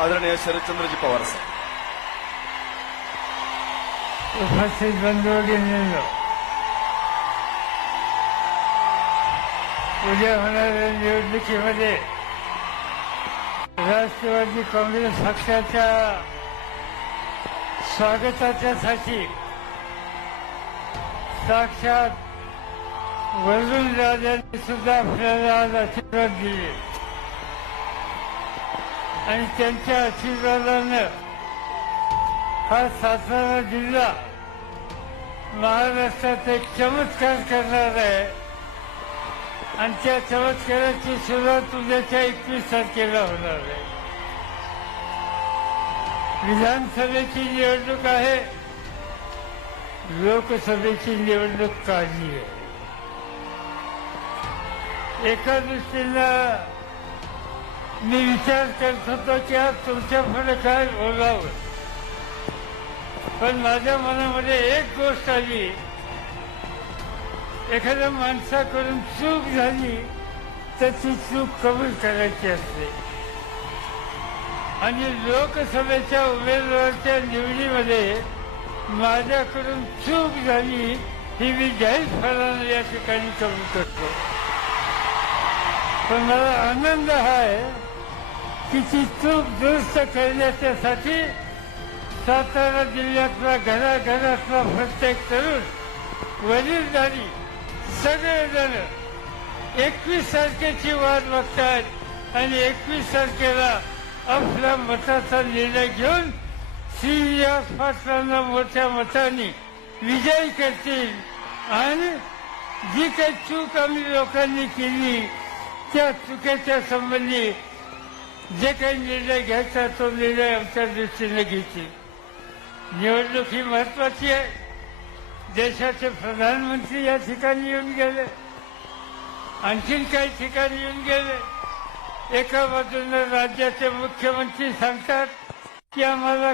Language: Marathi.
आदरणीय शरदचंद्रजी पवार साहेब. उपस्थित बंधुभगिनींनो उद्या होणाऱ्या निवडणुकीमध्ये राष्ट्रवादी काँग्रेस पक्षाच्या स्वागताच्यासाठी साक्षात वरुण राजांनी सुद्धा आपल्याला आज आशीर्वाद दिले. आणि त्यांच्या आशीर्वादानं हा सातारा जिल्हा महाराष्ट्रात एक चमत्कार करणार आहे. आणि त्या चमत्काराची सुरुवात उद्याच्या एकवीस तारखेला होणार आहे. विधानसभेची निवडणूक आहे. लोकसभेची निवडणूक काढली आहे. एका दृष्टीनं मी विचार करत होतो की आज तुमच्यापुढे काय बोलावं? पण माझ्या मनामध्ये एक गोष्ट आली. एखाद्या माणसाकडून चूक झाली तर ती चूक कबूल करायची असते. आणि लोकसभेच्या उमेदवाराच्या निवडीमध्ये माझ्याकडून चूक झाली ही मी जाहीरपणानं या ठिकाणी कबूल करतो. पण मला आनंद हा आहे की चूक दुरुस्त करण्याच्यासाठी सातारा जिल्ह्यातला घराघरातला प्रत्येक तरुण वडीलधारी सगळेजण एकवीस तारखेची वाट बघतात आणि एकवीस तारखेला आपल्या मताचा निर्णय घेऊन श्रीनिवास पाटलांना मोठ्या मताने विजयी करतील आणि जी काही चूक आम्ही लोकांनी केली त्या चुकीच्या संबंधी जे काही निर्णय घ्यायचा तो निर्णय आमच्या दृष्टीने घेतील निवडणूक ही महत्वाची आहे. देशाचे प्रधानमंत्री या ठिकाणी येऊन गेले. आणखीन काही ठिकाणी येऊन गेले. एका बाजूने राज्याचे मुख्यमंत्री सांगतात की आम्हाला